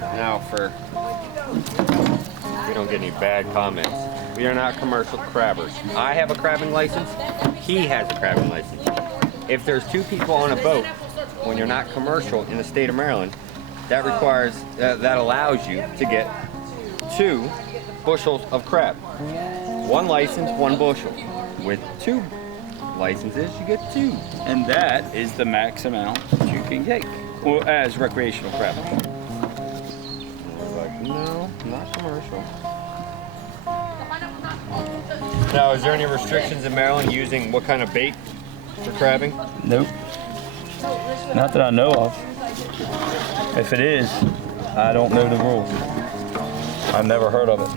Now we don't get any bad comments. We are not commercial crabbers. I have a crabbing license. He has a crabbing license. If there's two people on a boat, when you're not commercial in the state of Maryland, that requires, that allows you to get 2 bushels of crab. 1 license, 1 bushel. With 2 licenses, you get 2. And that is the max amount that you can take, or as recreational crabbers. Like, no, not commercial. Now, is there any restrictions in Maryland using what kind of bait for crabbing? Nope. Not that I know of. If it is, I don't know the rules. I've never heard of it.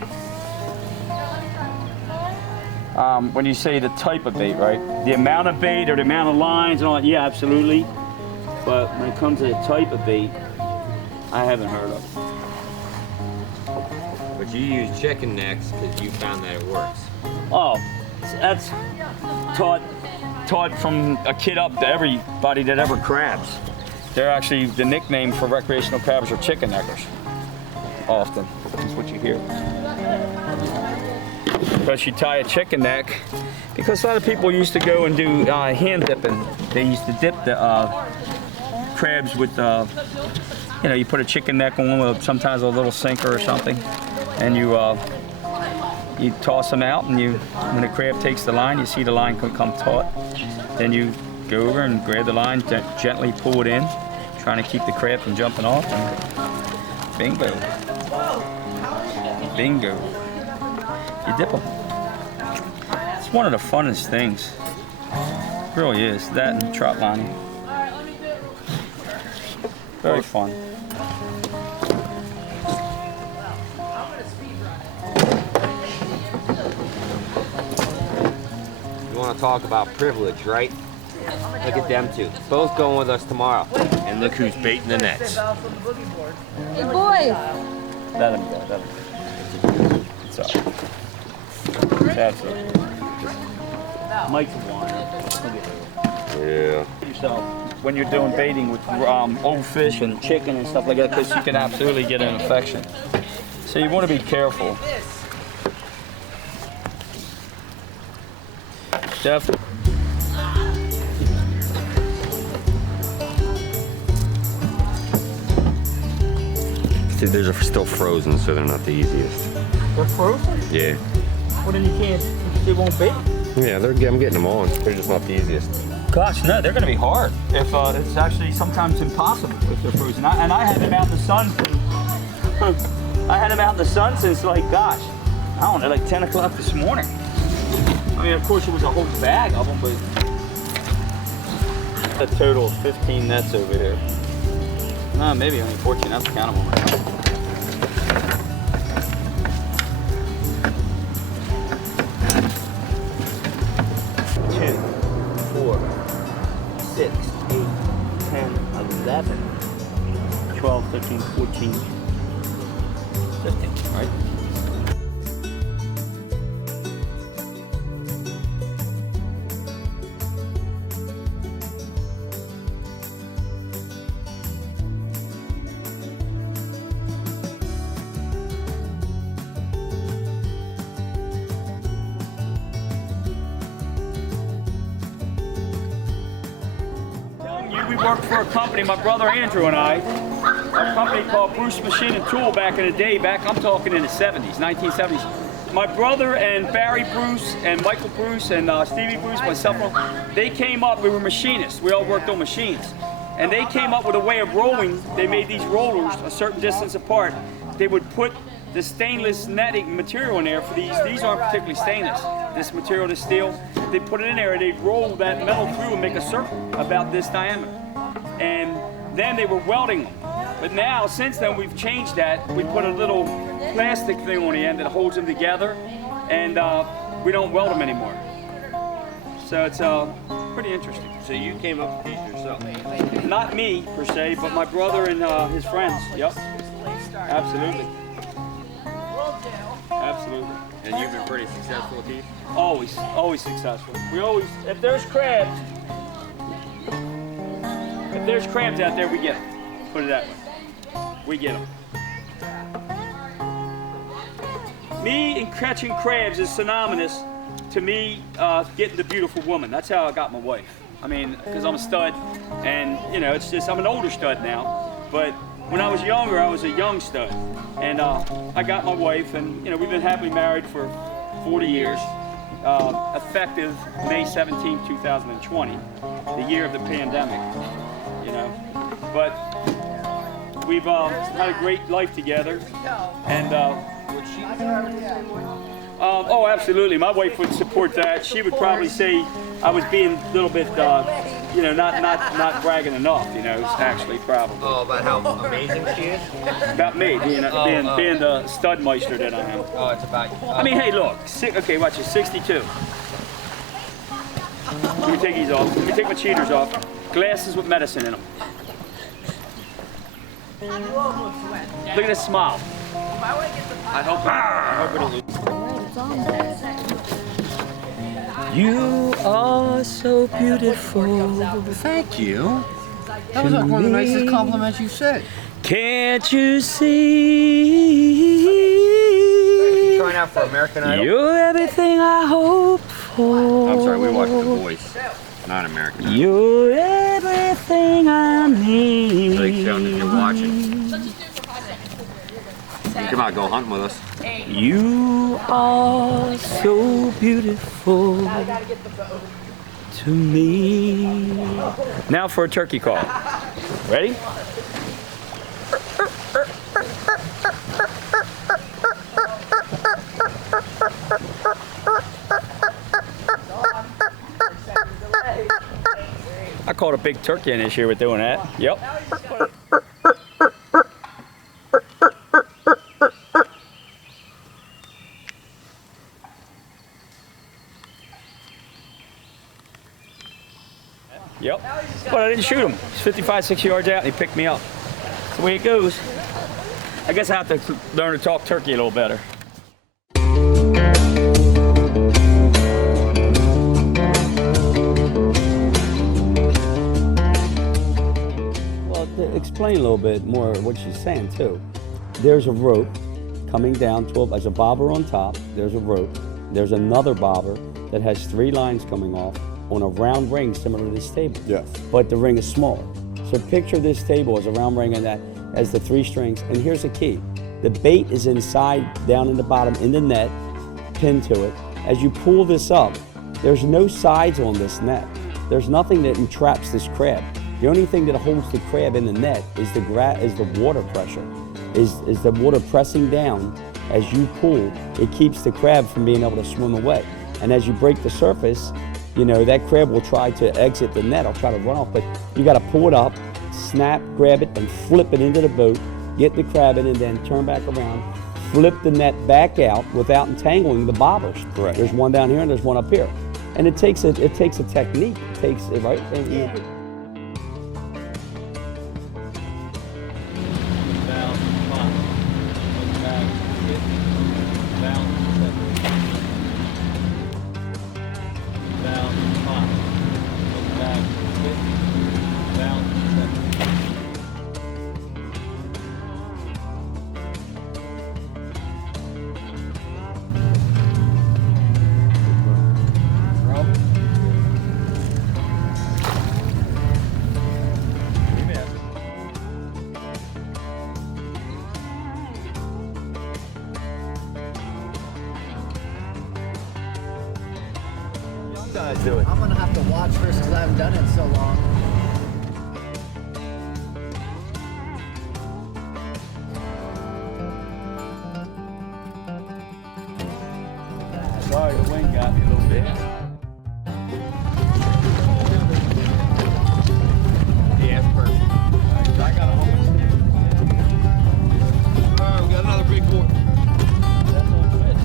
When you say the type of bait, right? The amount of bait or the amount of lines and all that, yeah, absolutely. But when it comes to the type of bait, I haven't heard of. But you use chicken necks because you found that it works. Oh, that's taught from a kid up to everybody that ever crabs. They're actually, the nickname for recreational crabbers are chicken neckers. Often, that's what you hear. Because you tie a chicken neck, because a lot of people used to go and do hand dipping. They used to dip the crabs with, you know, you put a chicken neck on with sometimes a little sinker or something, and you toss them out, and when the crab takes the line, you see the line come taut. Then you go over and grab the line, gently pull it in, trying to keep the crab from jumping off, and bingo. Bingo. You dip them. It's one of the funnest things. It really is. That and trout lining. Very fun. You want to talk about privilege, right? Look at them two. Both going with us tomorrow. And look who's baiting the nets. Hey, boys. Let him go. Let him go. It's all right. That's it. Mike's a whiner. Yeah. Yourself when you're doing baiting with old fish and chicken and stuff like that, because you can absolutely get an infection. So you want to be careful. Definitely. See, they're still frozen, so they're not the easiest. They're frozen? Yeah. Well, then you can't, they won't bait? Yeah, I'm getting them on. They're just not the easiest. Gosh, no, they're going to be hard. If it's actually sometimes impossible if they're frozen. And I had them out in the sun. I had them out in the sun since, like, gosh, I don't know, like 10 o'clock this morning. I mean, of course, it was a whole bag of them, but a total of 15 nets over here. No, maybe only 14. I have to count them on myself. 2, 4, 6, 8, 10, 11, 12, 13, 14, 15, right? We worked for a company, my brother Andrew and I, a company called Bruce Machine and Tool back in the day, I'm talking in the 70s, 1970s. My brother and Barry Bruce and Michael Bruce and Stevie Bruce, myself, they came up, we were machinists, we all worked on machines. And they came up with a way of rolling. They made these rollers a certain distance apart. They would put the stainless netting material in there for these aren't particularly stainless. This material, this steel, they put it in there and they'd roll that metal through and make a circle about this diameter. And then they were welding them. But now, since then, we've changed that. We put a little plastic thing on the end that holds them together, and we don't weld them anymore. So it's pretty interesting. So you came up with these yourself? Not me, per se, but my brother and his friends. Yep. Absolutely. Absolutely. And you've been pretty successful with these? Always successful. We always, if there's crabs out there, we get them. Put it that way. We get them. me and catching crabs is synonymous to me getting the beautiful woman. That's how I got my wife. I mean, because I'm a stud, and you know, it's just I'm an older stud now. But when I was younger, I was a young stud, and I got my wife, and you know, we've been happily married for 40 years. Effective May 17, 2020, the year of the pandemic. You know, but we've had a great life together, and. Oh, absolutely. My wife would support that. She would probably say I was being a little bit, you know, not bragging enough. You know, actually, probably. Oh, about how amazing she is? About me being the studmeister that I am. Oh, it's about. I mean, hey, look. Okay, watch this. 62. Let me take these off. Let me take my cheaters off. Glasses with medicine in them. Look at this smile. I hope it'll lose. You are so beautiful. Thank you. That was like one of the nicest compliments you said. Can't you see? Trying out for American Idol. You're everything I hope for. I'm sorry, we watched The Voice, not American Idol. You're everything I need. Like showing that you're watching. Come on, go hunting with us. You are so beautiful to me. Now for a turkey call. Ready? I caught a big turkey in this year with doing that. Yep. Yep. But I didn't shoot him. He's 55, 60 yards out, and he picked me up. That's the way it goes. I guess I have to learn to talk turkey a little better. Well, to explain a little bit more what she's saying, too. There's a rope coming down, there's a bobber on top, there's a rope, there's another bobber that has 3 lines coming off on a round ring similar to this table. Yes. But the ring is smaller. So picture this table as a round ring and that as the 3 strings. And here's the key. The bait is inside, down in the bottom, in the net, pinned to it. As you pull this up, there's no sides on this net. There's nothing that entraps this crab. The only thing that holds the crab in the net is the water pressure. Is the water pressing down as you pull. It keeps the crab from being able to swim away. And as you break the surface, you know, that crab will try to exit the net or try to run off, but you got to pull it up, snap, grab it, and flip it into the boat, get the crab in, and then turn back around, flip the net back out without entangling the bobbers. Correct. There's one down here and there's one up here. And it takes a technique. It takes, right? And Yeah. Guys do it. I'm gonna have to watch this because I haven't done it in so long. Sorry, the wind got me a little bit. Yeah, it's perfect. I got a whole bunch. We got another big boy. That's all fish.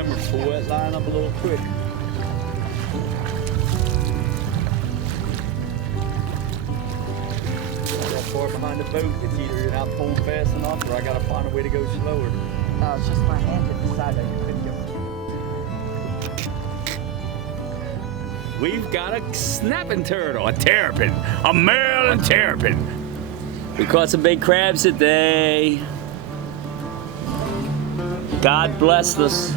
Remember, pull that line up a little quick. That far behind the boat, it's either you're not pulling fast enough or I gotta find a way to go slower. No, it's just my hand hit the side that you couldn't get. We've got a snapping turtle, a terrapin, a Maryland terrapin. We caught some big crabs today. God bless us.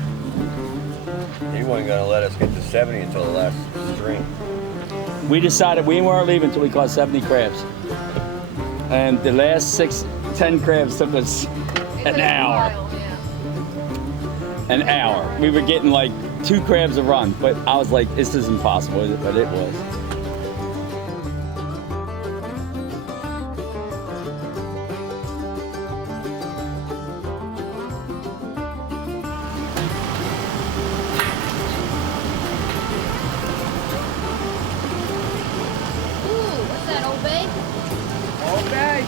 He wasn't gonna let us get to 70 until the last string. We decided we weren't leaving until we caught 70 crabs. And the last 10 crabs took us an hour. An hour. We were getting like 2 crabs a run, but I was like, this is impossible, but it was. Ooh, what's that, Old Bay? Okay.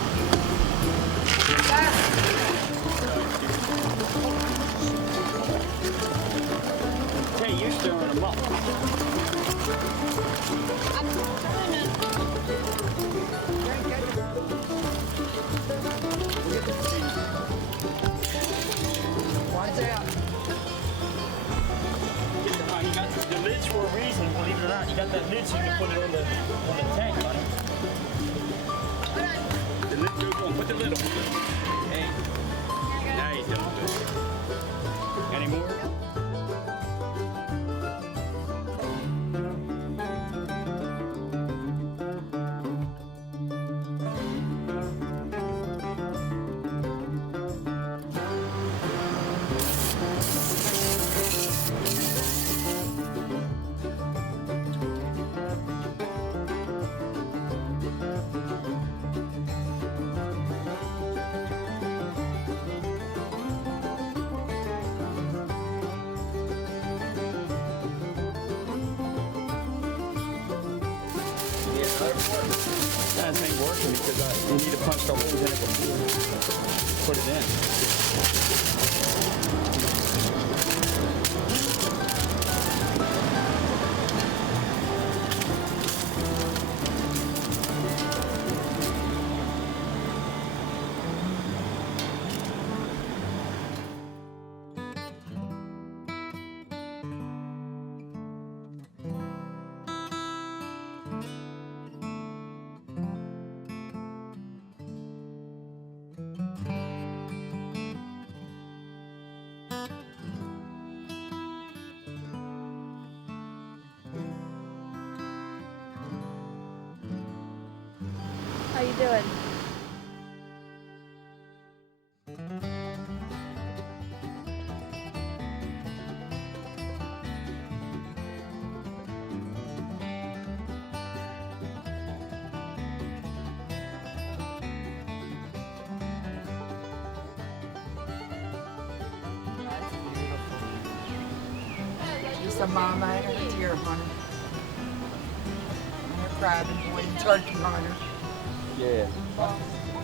Hey, you're stirring them up. I'm trying to. Watch out. You got the lids for a reason, believe it or not. You got that lid so you can put it on the tank, buddy. The lid goes on. Put the lid on. Hey. Now you're doing good. Any more? That ain't working because you need to punch the holes in it before put it in. How you doing? Just a mama and a deer hunter. And a crab and boy and turkey hunter. Yeah.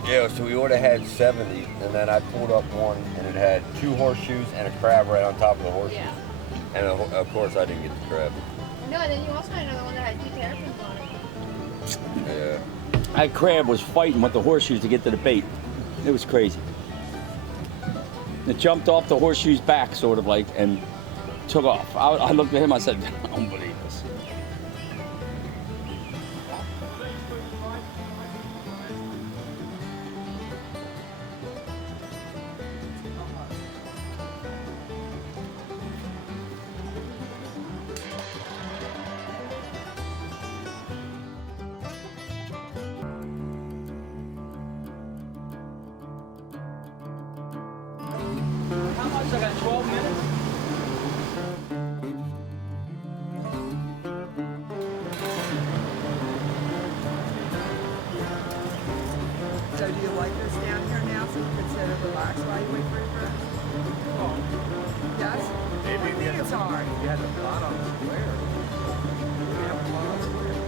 Yeah, so we would have had 70, and then I pulled up one, and it had 2 horseshoes and a crab right on top of the horseshoes. Yeah. And of course, I didn't get the crab. No, and then you also had another one that had 2 terrapins on it. Yeah. That crab was fighting with the horseshoes to get to the bait. It was crazy. It jumped off the horseshoe's back, sort of like, and took off. I looked at him, I said, I don't believe this. How much? I got 12 minutes? So do you like this down here now so you can sit and relax while you wait for your friends? Yes? I think it's hard. You had a lot on square. You have a lot on square.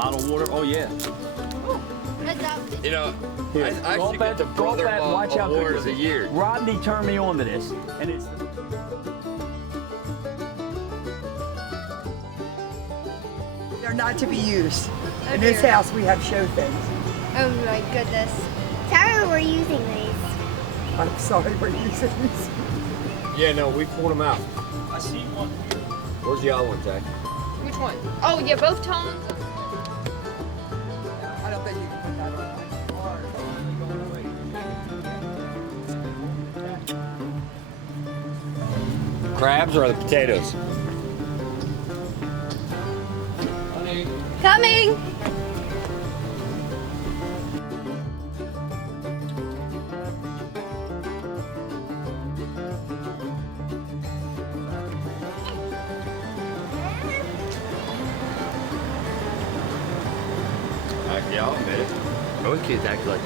Bottled water? Oh, yeah. Heads up. You know, Here, I go should back- get the go back, brother-in-law watch out, award because of the year. Rodney turned me on to this, and it's... They're not to be used. Oh, In this dear. house, we have show things. Oh my goodness. Sorry we're using these. I'm sorry we're using these. Yeah, no, we pulled them out. I see one. Where's the other one, Zach? Which one? Oh yeah, both tones. I don't think you can put that on. Crabs or the potatoes? Coming. Yeah, I'll admit it. Those kids act like.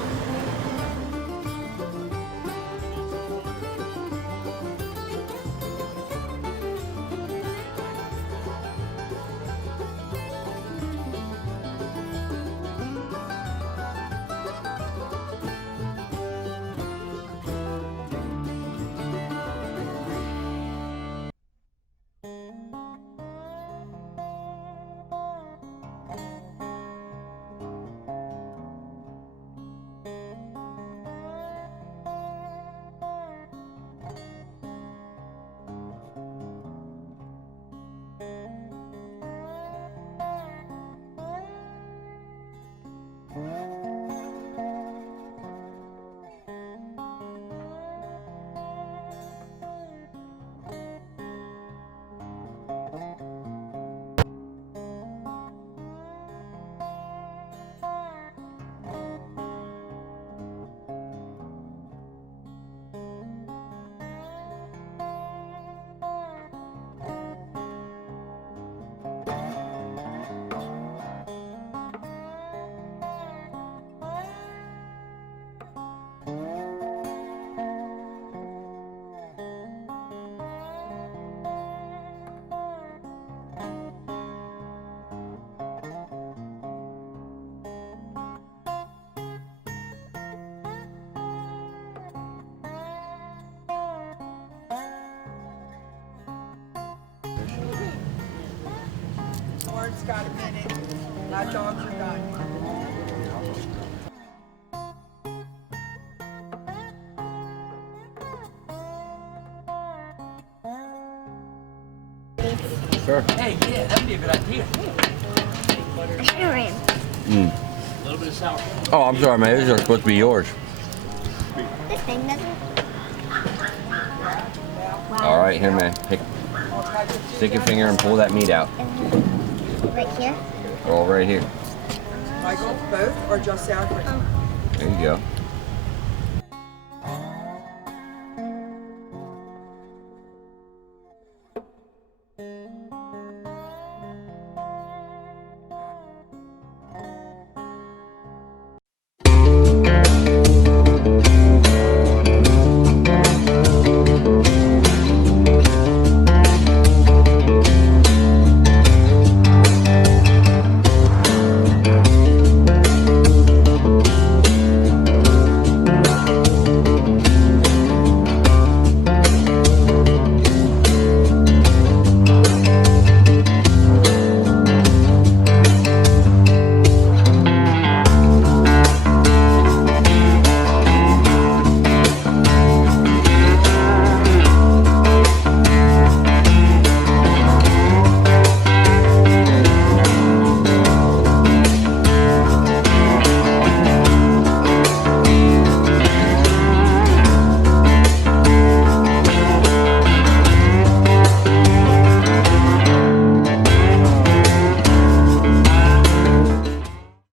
Warren's got a minute. Hot dogs are done. Sure. Hey, yeah, that'd be a good idea. Aaron. A little bit of sour cream. Oh, I'm sorry, man. These are supposed to be yours. This thing doesn't. All right, here, man. Stick your finger and pull that meat out. Right here. All right here. Michael, both or just sour cream? There you go.